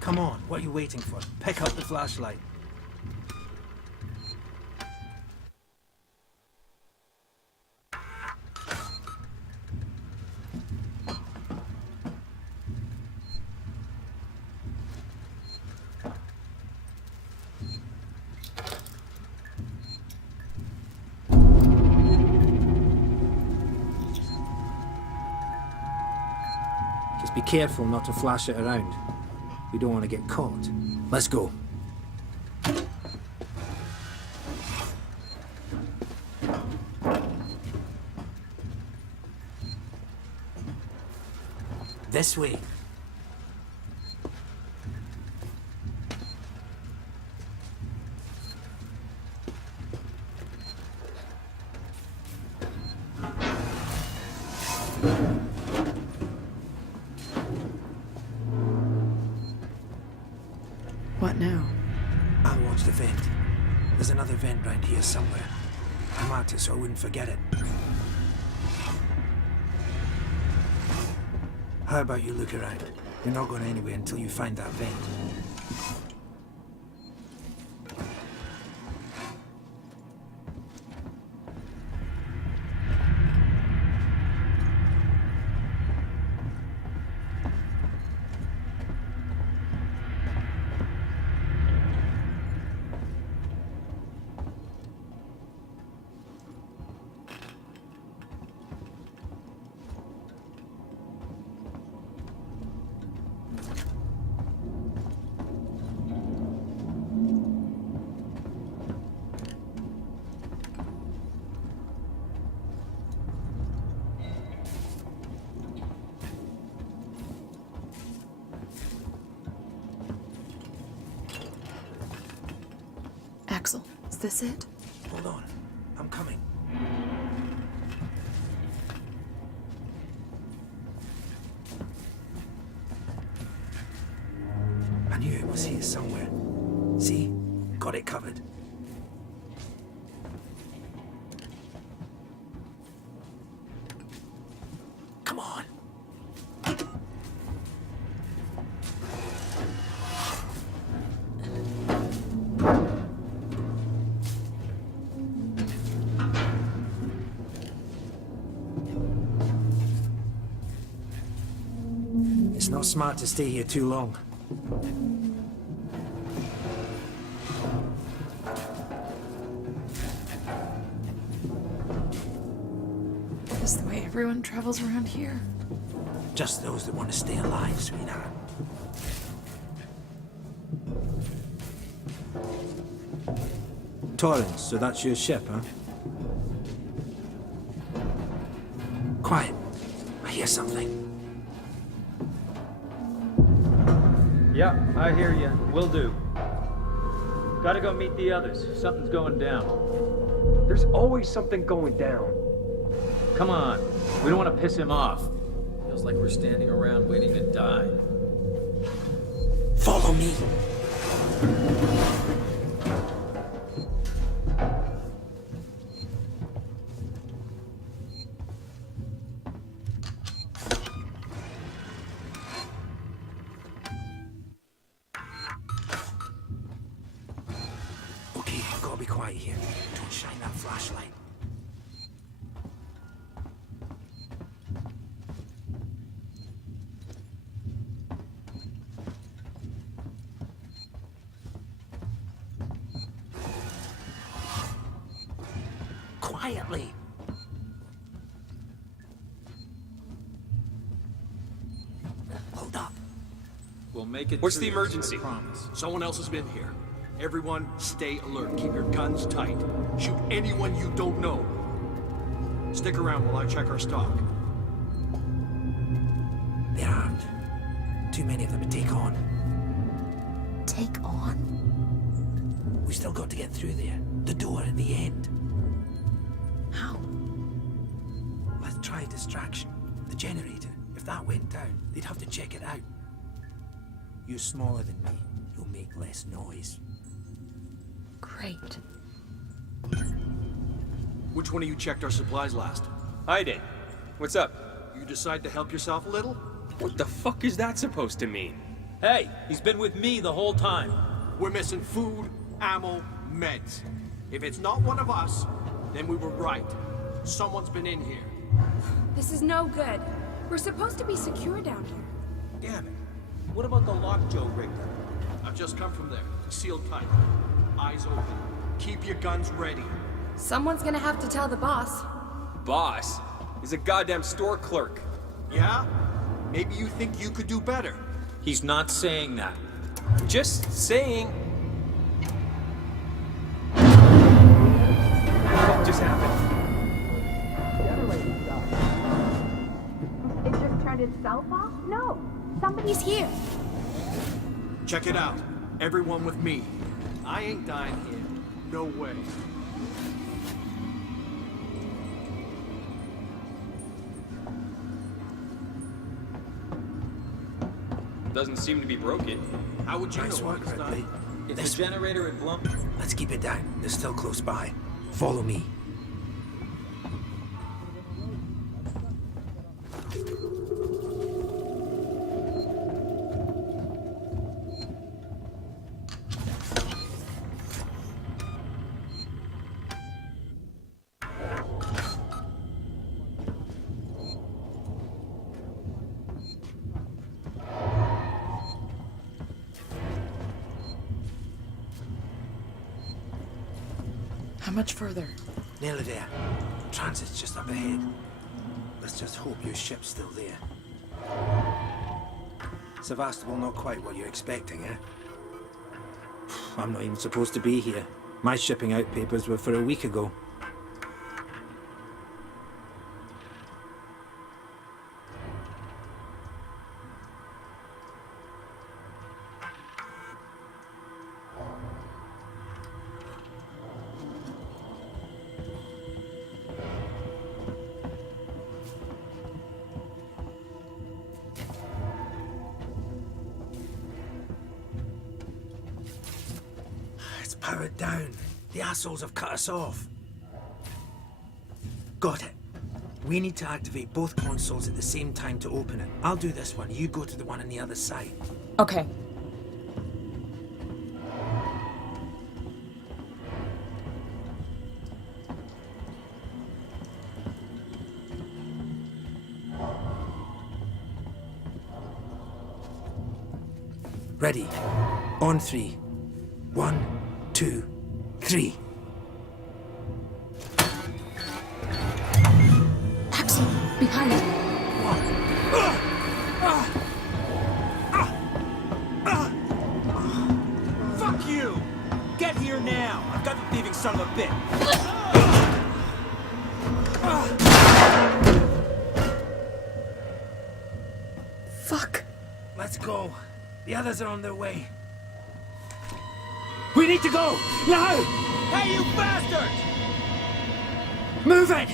Come on, what are you waiting for? Pick up the flashlight. Just be careful not to flash it around. We don't want to get caught. Let's go. This way. What now? I'll watch the vent. There's another vent round here somewhere. I marked it so I wouldn't forget it. How about you look around? You're not going anywhere until you find that vent. Axel, is this it? Hold on. I'm coming. I knew it was here somewhere. See? Got it covered. Come on. It's not smart to stay here too long. Is the way everyone travels around here? Just those that want to stay alive, sweetheart. Torrance, so that's your ship, huh? Quiet. I hear something. Yeah, I hear you. Will do. Gotta go meet the others. Something's going down. There's always something going down. Come on. We don't want to piss him off. Feels like we're standing around waiting to die. Follow me. Okay, you've got to be quiet here. Don't shine that flashlight. Quietly. Hold up. We'll make it. What's through the this, emergency? I promise. Someone else has been here. Everyone, stay alert. Keep your guns tight. Shoot anyone you don't know. Stick around while I check our stock. They're armed. Too many of them to take on. Take on? We still got to get through there. The door at the end. How? Let's try a distraction. The generator. If that went down, they'd have to check it out. You're smaller than me. You'll make less noise. Great. Which one of you checked our supplies last? I did. What's up? You decide to help yourself a little? What the fuck is that supposed to mean? Hey, he's been with me the whole time. We're missing food, ammo, meds. If it's not one of us, then we were right. Someone's been in here. This is no good. We're supposed to be secure down here. Damn it. What about the lock Joe rigged up? I've just come from there. Sealed tight. Eyes open. Keep your guns ready. Someone's gonna have to tell the boss. Boss? He's a goddamn store clerk. Yeah? Maybe you think you could do better. He's not saying that. Just saying. What just happened? It just turned itself off? No. Somebody's here. Check it out. Everyone with me. I ain't dying here. No way. Doesn't seem to be broken. How would you Nice know work, it's not? Ripley. Is This the generator at Blump? Let's keep it down. They're still close by. Follow me. How much further? Nearly there. Transit's just up ahead. Let's just hope your ship's still there. Sevastopol not quite what you're expecting, eh? I'm not even supposed to be here. My shipping out papers were for a week ago. It's powered down. The assholes have cut us off. Got it. We need to activate both consoles at the same time to open it. I'll do this one. You go to the one on the other side. Okay. Ready. On three. 1, 2, 3. Axel, behind you. Fuck you! Get here now! I've got the thieving son of a bitch! Fuck. Let's go. The others are on their way. We need to go! Now! Hey, you bastard! Move it!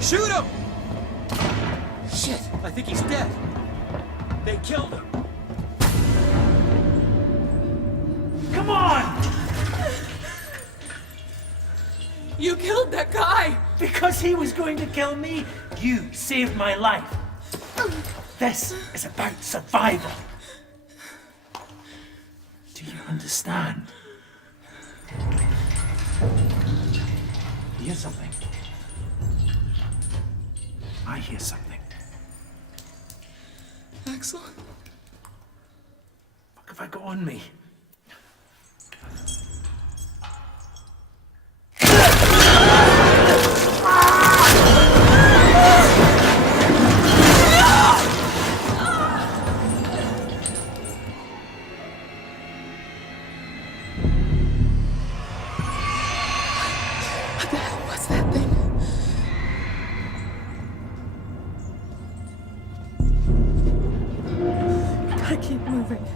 Shoot him! Shit, I think he's dead. They killed him. Come on! You killed that guy! Because he was going to kill me, you saved my life. This is about survival. Do you understand? You hear something? I hear something. Axel? What have I got on me? What the hell was that thing? I keep moving.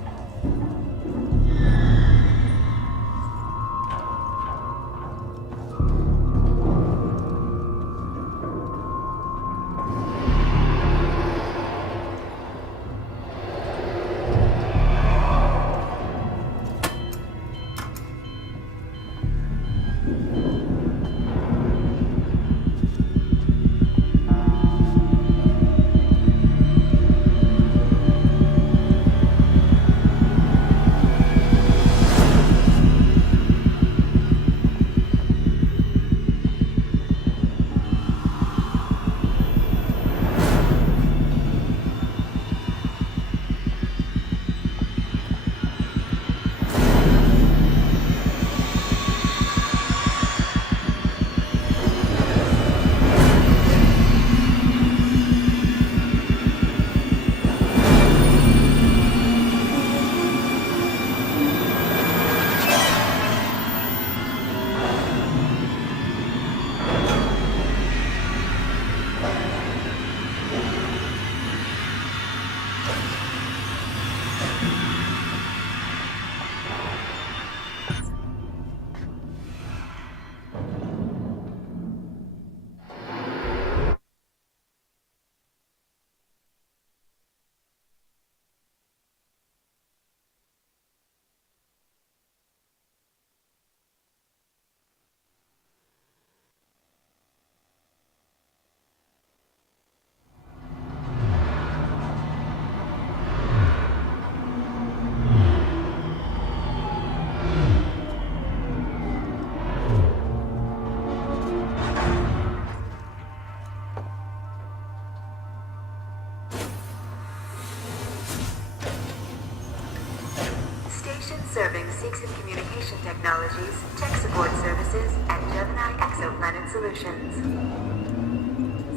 Serving Seegson Communication Technologies, Tech Support Services, and Gemini Exoplanet Solutions.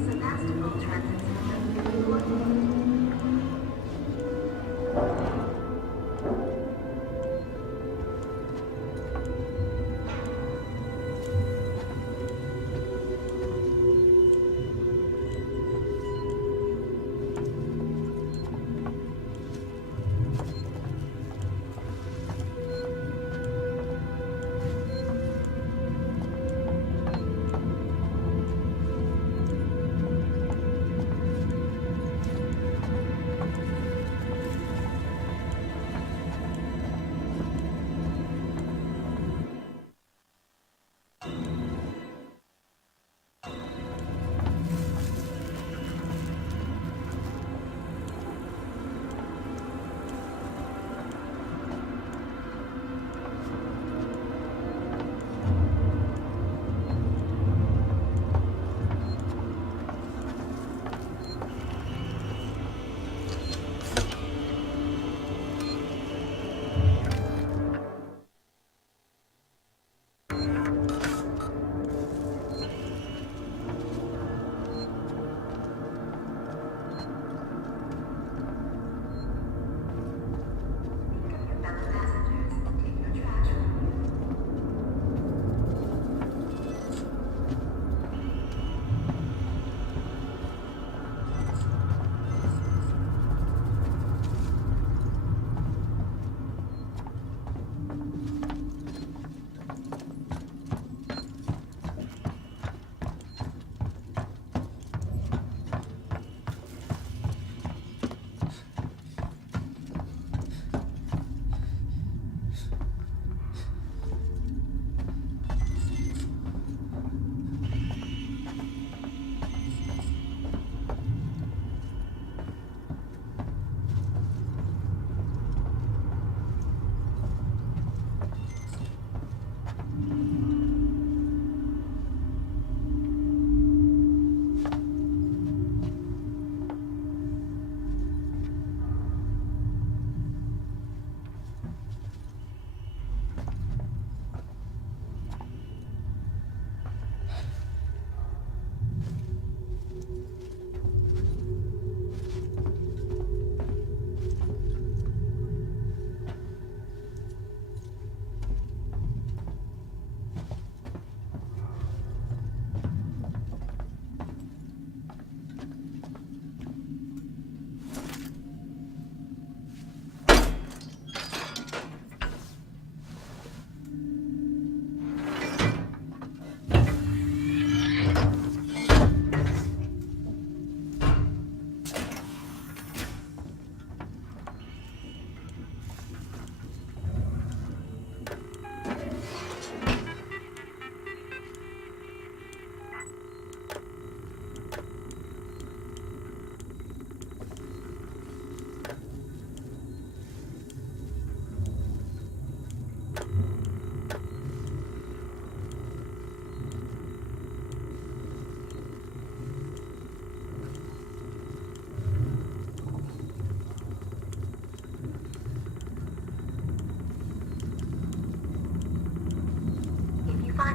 Sebastopol Transit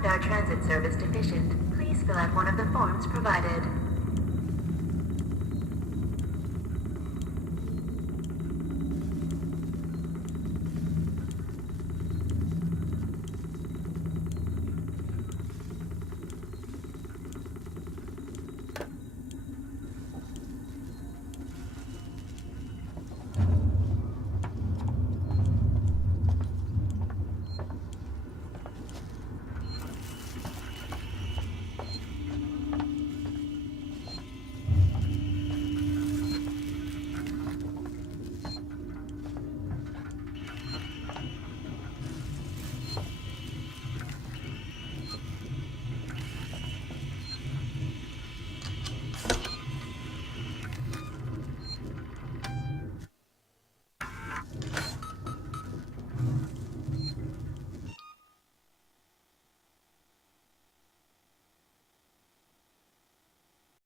found our transit service deficient. Please fill out one of the forms provided.